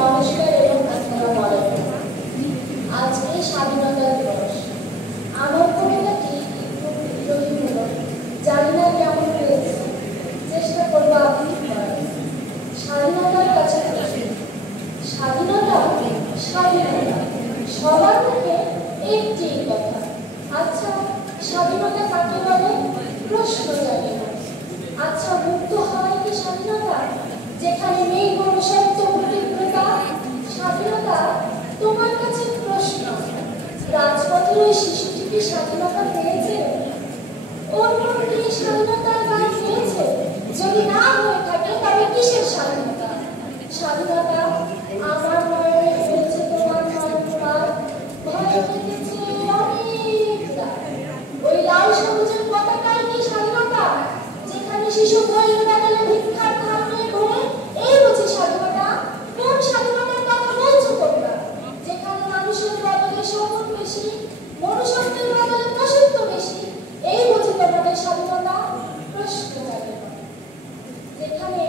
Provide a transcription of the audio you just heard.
নমস্কার এবং আসসালামু আলাইকুম। আজকে স্বাধীনতা দিবস। আমার কবিতাটি একটু বিদ্রোহীমূলক, জানি না কেমন হয়েছে, চেষ্টা করবো আপনি করার। স্বাধীনতার কাছে স্বাধীনতা স্বাধীনতা সবার মুখে একটি কথা। আচ্ছা, স্বাধীনতা কাকে বলে? প্রশ্ন জানি না। আচ্ছা, মুক্ত হয় কি স্বাধীনতা যেখানে নেই কোনো সত্য প্রতিজ্ঞতা? স্বাধীনতা তোমার কাছে প্রশ্ন। রাজপথের ওই শিশুটি কি স্বাধীনতা পেয়েছে? ওর মন কি স্বাধীনতার গান পেয়েছে? যদি না হয়ে থাকে তবে কিসের স্বাধীনতা? স্বাধীনতা আমার নয়নে হয়েছে তোমার নয়নবার, ভয় কেটেছে অনেক রাত। ওই লাল সবুজের পতাকায় কি স্বাধীনতা যেখানে শিশু বইয়ের বাগানে ভিক্ষার ধার নিয়ে ঘোরে? এই বুঝি স্বাধীনতা? কোন স্বাধীনতার কথা বলছো তোমরা? যেখানে মানুষের বদলে শপথ বেশি, মনুষ্যত্বের বদলে পশুত্ব বেশি, এই বুঝি তোমাদের স্বাধীনতা? প্রশ্ন জাগে না। যেখানে